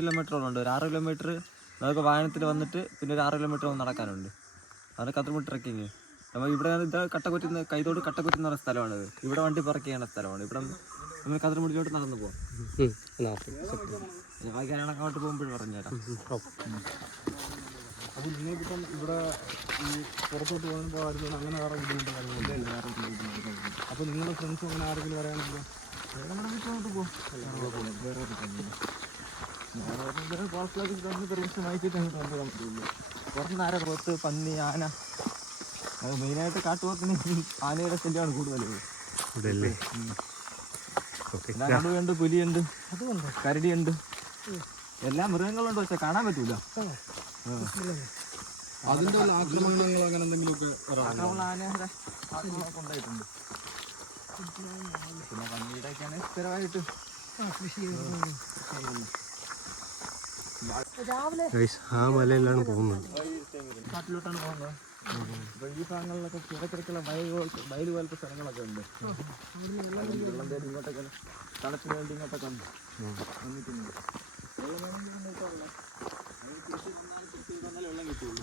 കിലോമീറ്ററോളം ഉണ്ട്. ഒരു 6 കിലോമീറ്റർ നമുക്ക് വാഹനത്തിൽ വന്നിട്ട് പിന്നെ ഒരു 6 കിലോമീറ്റർ നടക്കാനുണ്ട്. അതാണ് കതിർമുട്ട് ട്രക്കിങ്. നമ്മൾ ഇവിടെ ഇത് കട്ടക്കുറ്റി കൈതോട് കട്ടക്കുറ്റി എന്ന് പറയുന്ന സ്ഥലമാണിത്. ഇവിടെ വണ്ടി പാർക്ക് ചെയ്യുന്ന സ്ഥലമാണ്. ഇവിടെ നമ്മൾ കതിർമുട്ടിലോട്ട് നടന്നു പോകാം. ബാക്കി അങ്ങോട്ട് പോകുമ്പോഴും പറഞ്ഞുതരാം. അപ്പോൾ നിങ്ങൾക്കിപ്പം ഇവിടെ ഈ പുറത്തോട്ട് പോകുമ്പോൾ അങ്ങനെ വേറെ ബുദ്ധിമുട്ടോ കാര്യങ്ങളൊന്നും? അപ്പോൾ നിങ്ങളുടെ ഫ്രണ്ട്സും അങ്ങനെ ആരെങ്കിലും വരാനെങ്കിലും പെർമിഷൻ വാങ്ങിച്ചിട്ട് അങ്ങോട്ട് വരാൻ പറ്റുള്ളൂ. കുറച്ച് നേരം പുറത്ത് പന്നി, ആന, അത് മെയിനായിട്ട് കാട്ടുപോത്തിന് ആനയുടെ ശല്യമാണ് കൂടുതൽ. കടുവയുണ്ട്, പുലിയുണ്ട്, കരടിയുണ്ട്, എല്ലാ മൃഗങ്ങളുണ്ട്. പക്ഷെ കാണാൻ പറ്റൂല. അതിൻ്റെ ആക്രമണങ്ങൾ അങ്ങനെ എന്തെങ്കിലുമൊക്കെ ആനയുടെ ആക്രമണമൊക്കെ ഉണ്ടായിട്ടുണ്ട്. പിന്നെ പന്നിയുടെയൊക്കെയാണ് സ്ഥിരമായിട്ട് ആ മലയിലാണ് പോകുന്നത്. കാട്ടിലോട്ടാണ് പോകുന്നത്. അപ്പൊ ഈ ഭാഗങ്ങളിലൊക്കെ കിഴക്കിടക്കുള്ള വയൽ പോലത്തെ സ്ഥലങ്ങളൊക്കെ ഉണ്ട്. വെള്ളം തേടി ഇങ്ങോട്ടൊക്കെ തണുപ്പിന് വേണ്ടി ഇങ്ങോട്ടൊക്കെ വന്നിട്ടുണ്ട്. വെള്ളം കിട്ടുള്ളൂ.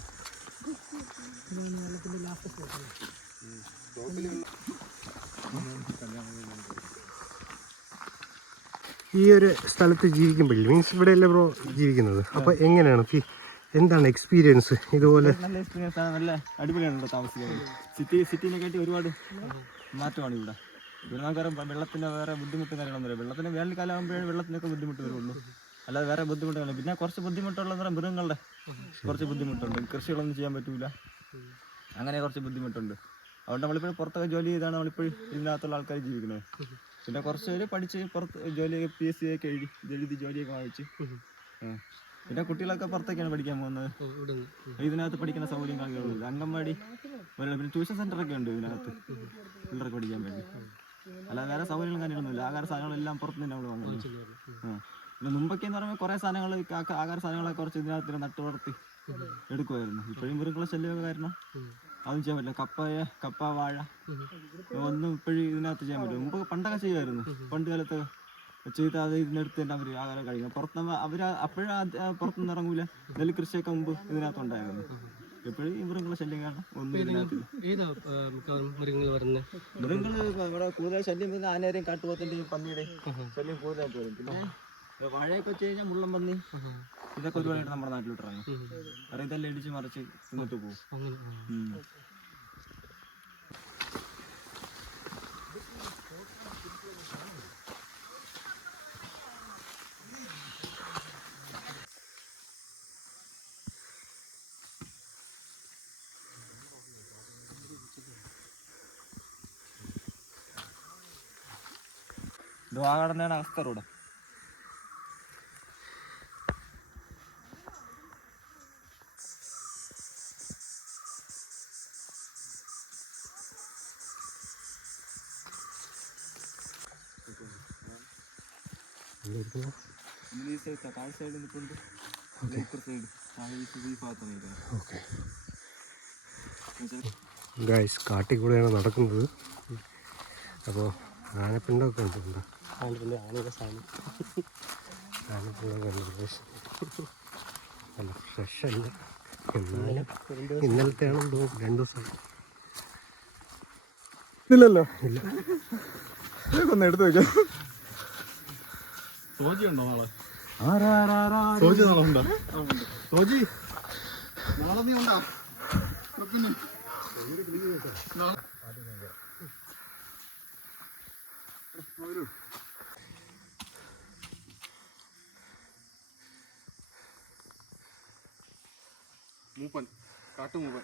ഈ ഒരു സ്ഥലത്ത് ജീവിക്കുമ്പോഴേ മീൻസ് ഇവിടെയല്ലേ ബ്രോ ജീവിക്കുന്നത്, അപ്പോൾ എങ്ങനെയാണ് എന്താണ് എക്സ്പീരിയൻസ്? ഇതുപോലെ നല്ല എക്സ്പീരിയൻസ് ആണ്. നല്ല അടിപൊളിയാണ് താമസിക്കുന്നത്. സിറ്റിനെക്കാട്ടി ഒരുപാട് മാറ്റമാണ് ഇവിടെ. ഇവിടെ നമുക്ക് വെള്ളത്തിന് വേറെ ബുദ്ധിമുട്ടും കാര്യങ്ങളൊന്നുമില്ല. വെള്ളത്തിന് വേനൽക്കാലം ആകുമ്പോഴേ വെള്ളത്തിനൊക്കെ ബുദ്ധിമുട്ട് വരുള്ളൂ. അല്ലാതെ വേറെ ബുദ്ധിമുട്ടുകളില്ല. പിന്നെ കുറച്ച് ബുദ്ധിമുട്ടുള്ളതെന്ന് പറഞ്ഞാൽ മൃഗങ്ങളുടെ കുറച്ച് ബുദ്ധിമുട്ടുണ്ട്. കൃഷികളൊന്നും ചെയ്യാൻ പറ്റൂല. അങ്ങനെ കുറച്ച് ബുദ്ധിമുട്ടുണ്ട്. അതുകൊണ്ട് നമ്മളിപ്പോൾ പുറത്തൊക്കെ ജോലി ചെയ്താണ് നമ്മളിപ്പോൾ ഇതിനകത്തുള്ള ആൾക്കാർ ജീവിക്കുന്നത്. പിന്നെ കുറച്ച് പേര് പഠിച്ച് പുറത്ത് ജോലിയൊക്കെ PSC ഒക്കെ എഴുതി ജോലിയൊക്കെ വാങ്ങിച്ച്. പിന്നെ കുട്ടികളൊക്കെ പുറത്തേക്കാണ് പഠിക്കാൻ പോകുന്നത്. ഇതിനകത്ത് പഠിക്കുന്ന സൗകര്യം കാര്യങ്ങളുണ്ട്. അംഗൻവാടി, പിന്നെ ട്യൂഷൻ സെൻ്ററൊക്കെ ഉണ്ട് ഇതിനകത്ത് പിള്ളേർക്ക് പഠിക്കാൻ വേണ്ടി. അല്ലാതെ വേറെ സൗകര്യങ്ങളും കാര്യങ്ങളൊന്നുമില്ല. ആഹാര സാധനങ്ങളെല്ലാം പുറത്ത് തന്നെ നമ്മൾ വാങ്ങുന്നത്. പിന്നെ മുമ്പൊക്കെ എന്ന് പറയുമ്പോൾ കുറേ സാധനങ്ങൾ ആഹാര സാധനങ്ങളൊക്കെ കുറച്ച് ഇതിനകത്ത് നട്ടു വളർത്തി എടുക്കുമായിരുന്നു. ഇപ്പോഴും മൃഗങ്ങളെ ശല്യമൊക്കെ കാരണം അതും ചെയ്യാൻ പറ്റില്ല. കപ്പ, വാഴ ഒന്നും ഇപ്പോഴും ഇതിനകത്ത് ചെയ്യാൻ പറ്റില്ല. മുമ്പ് പണ്ടൊക്കെ ചെയ്യുമായിരുന്നു. പണ്ട് കാലത്ത് ചെയ്ത് അത് ഇതിനടുത്ത് തന്നെ അവർ ആഹാരം കഴിക്കണം. പുറത്തുനിന്ന് അവർ അപ്പോഴും പുറത്തുനിന്ന് ഇറങ്ങൂല. നെല്ല് കൃഷിയൊക്കെ മുമ്പ് ഇതിനകത്തുണ്ടായിരുന്നു. എപ്പോഴും ഈ മൃഗങ്ങളെ ശല്യം കാരണം ഒന്നും ഇതിനകത്തില്ല. മൃഗങ്ങൾ ഇവിടെ കൂടുതൽ ശല്യം വരുന്ന ആനയുടെയും കാട്ടുപോത്തിൻ്റെയും പന്നിയുടെയും ശല്യം കൂടുതലായിട്ട് വരും. പിന്നെ വാഴയൊക്കെ വെച്ച് കഴിഞ്ഞാൽ മുള്ളം പന്നി ഇതൊക്കെ ഒരുപാടായിട്ട് നമ്മുടെ നാട്ടിലോട്ട് ഇറങ്ങും. കാരണം ഇതെല്ലാം ഇടിച്ച് മറിച്ച് തിന്നിട്ട് പോകും. ഇത് വാങ്ങാടുന്നതാണ് അവസ്ഥ. റോഡ് ഗൈസ് കാട്ടിൽ കൂടെയാണ് നടക്കുന്നത്. അപ്പോൾ ആനപ്പിണ്ടൊക്കെ ഉണ്ട്. ആനയുടെ സാധനം ആനപ്പിണ്ടൊക്കെ ഉണ്ട്. അല്ല ഫ്രഷ് അല്ല, എന്നാലും ഇന്നലത്തെയാണ് 2 ദിവസം ഇല്ലല്ലോ. ഇല്ല, ഒന്ന് എടുത്തു വെക്കാം. സോജി ഉണ്ടോ നാളെ? സോജി നാളെ ഉണ്ടോ? സോജി നാളെ നീ ഉണ്ടാ? മൂപ്പൻ, കാട്ടുമൂപ്പൻ.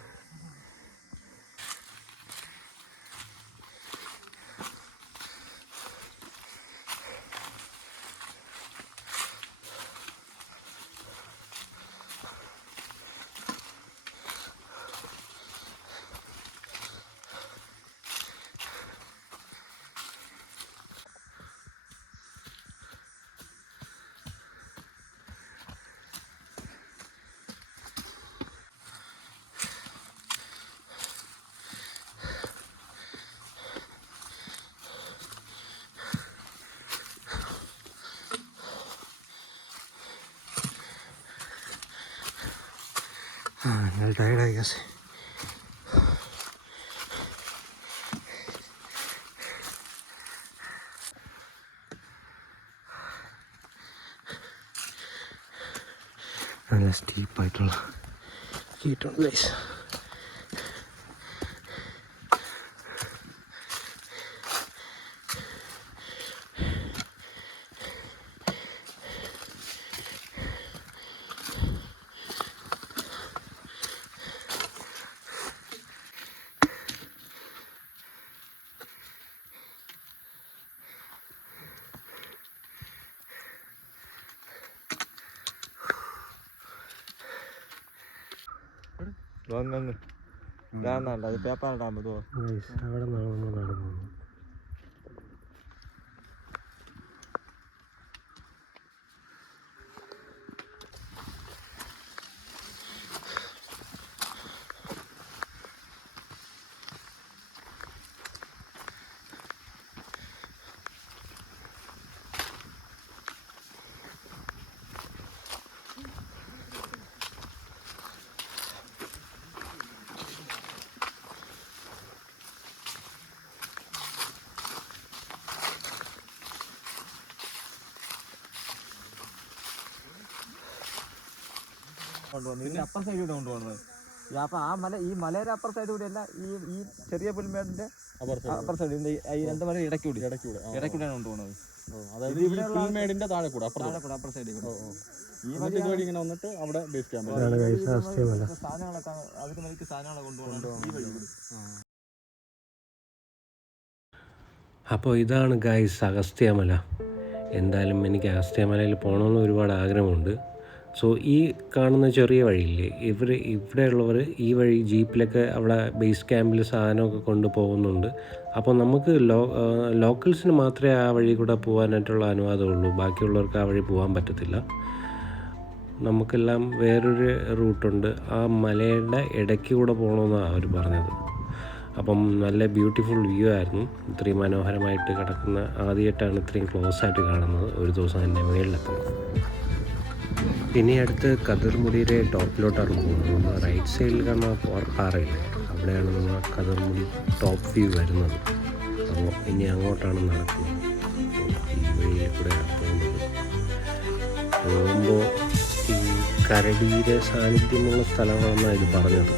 ഞാൻ ടയർഡായി ഗൈസ്. നല്ല സ്റ്റീപ്പായിട്ടുള്ള കീട്ടുണ്ട് ഗൈസ്. അങ്ങ് ഇതാന്നല്ല അത് പേപ്പർ ഡാം ഇതോ അവിടെ നടന്നു നടന്നു. കൊണ്ടുവന്നു. ഇതിന്റെ അപ്പർ സൈഡ് കൂടെ കൊണ്ടുപോകുന്നത്. അപ്പൊ ആ മല ഈ മലയുടെ അപ്പർ സൈഡ് കൂടെ അല്ല, ഈ ചെറിയ പുൽമേടിന്റെ അപ്പർ സൈഡ് ഈ രണ്ട് മല ഇടയ്ക്കൂടെയാണ് കൊണ്ടുപോകുന്നത്. അതായത് ഈ പുൽമേടിന്റെ താഴെ കൂടെ അപ്പർ സൈഡിൽ കൂടെ ഈ ഇതുവഴി ഇങ്ങനെ വന്നിട്ട് അവിടെ ബേസ് ക്യാമ്പ് സാധനങ്ങളൊക്കെ അതിന് മലയ്ക്ക് സാധനങ്ങളൊക്കെ കൊണ്ടുപോകുന്നത് ഈ വഴി കൂടി. അപ്പോൾ ഇതാണ് ഗൈസ് അഗസ്ത്യമല. എന്തായാലും എനിക്ക് അഗസ്ത്യമലയിൽ പോകണമെന്ന് ഒരുപാട് ആഗ്രഹമുണ്ട്. സോ ഈ കാണുന്ന ചെറിയ വഴിയില്ലേ, ഇവിടെയുള്ളവർ ഈ വഴി ജീപ്പിലൊക്കെ അവിടെ ബേസ് ക്യാമ്പിൽ സാധനമൊക്കെ കൊണ്ടുപോകുന്നുണ്ട്. അപ്പോൾ നമുക്ക് ലോക്കൽസിന് മാത്രമേ ആ വഴി കൂടെ പോകാനായിട്ടുള്ള അനുവാദമുള്ളൂ. ബാക്കിയുള്ളവർക്ക് ആ വഴി പോകാൻ പറ്റത്തില്ല. നമുക്കെല്ലാം വേറൊരു റൂട്ടുണ്ട്, ആ മലയുടെ ഇടയ്ക്ക് കൂടെ പോകണമെന്നാണ് അവർ പറഞ്ഞത്. അപ്പം നല്ല ബ്യൂട്ടിഫുൾ വ്യൂ ആയിരുന്നു. ഇത്രയും മനോഹരമായിട്ട് കിടക്കുന്ന ആദ്യമായിട്ടാണ് ഇത്രയും ക്ലോസ് ആയിട്ട് കാണുന്നത് ഒരു ദിവസം തന്നെ മുകളിലെത്തുന്നത്. ഇനി അടുത്ത് കതിർമുടിയുടെ ടോപ്പിലോട്ടാണ് പോകുന്നത്. നമ്മൾ റൈറ്റ് സൈഡിൽ കാണുന്ന പാറയില്ലേ, അവിടെയാണ് നമ്മൾ കതിർമുടി ടോപ്പ് വ്യൂ വരുന്നത്. അപ്പോൾ ഇനി അങ്ങോട്ടാണ് നടക്കുന്നത്. ഈ വഴിയിൽ കൂടെയാണ് പോകുന്നത്. പോകുമ്പോൾ ഈ കരടിയുടെ സാന്നിധ്യമുള്ള സ്ഥലമാണെന്നാണ് ഇത് പറഞ്ഞത്.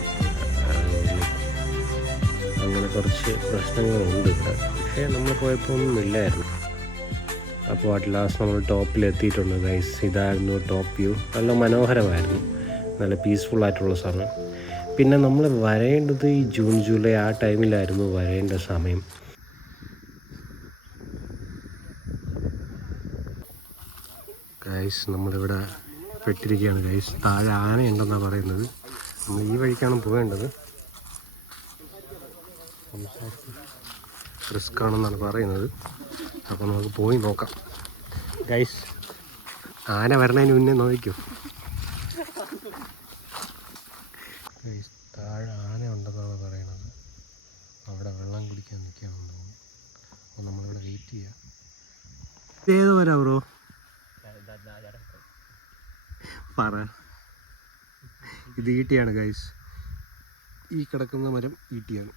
അങ്ങനെ കുറച്ച് പ്രശ്നങ്ങളുണ്ട് ഇവിടെ, പക്ഷേ നമ്മൾ പോയപ്പോൾ ഒന്നും ഇല്ലായിരുന്നു. അപ്പോൾ അറ്റ് ലാസ്റ്റ് നമ്മൾ ടോപ്പിലെത്തിയിട്ടുണ്ട് ഗൈസ്. ഇതായിരുന്നു ടോപ്പ് വ്യൂ. നല്ല മനോഹരമായിരുന്നു, നല്ല പീസ്ഫുള്ളായിട്ടുള്ള സമയം. പിന്നെ നമ്മൾ വരേണ്ടത് ഈ ജൂൺ ജൂലൈ ആ ടൈമിലായിരുന്നു വരേണ്ട സമയം. ഗൈസ് നമ്മളിവിടെ പെട്ടിരിക്കുകയാണ് ഗൈസ്. താഴെ ആനയുണ്ടെന്നാണ് പറയുന്നത്. നമ്മൾ ഈ വഴിക്കാണ് പോകേണ്ടത്. റിസ്ക് ആണെന്നാണ് പറയുന്നത്. അപ്പോൾ നമുക്ക് പോയി നോക്കാം ഗൈസ്. ആന വരണതിന് മുന്നേ നോക്കിക്കോ ഗൈസ്. താഴെ ആന ഉണ്ടെന്നാണ് പറയുന്നത്. അവിടെ വെള്ളം കുടിക്കാൻ നിൽക്കുകയാണെന്ന് തോന്നുന്നു. അപ്പോൾ നമ്മളിവിടെ വെയിറ്റ് ചെയ്യാം. ഏത് വരാം ബ്രോ? പറ. ഇത് ഈട്ടിയാണ് ഗൈസ്. ഈ കിടക്കുന്ന മരം ഈട്ടിയാണ്.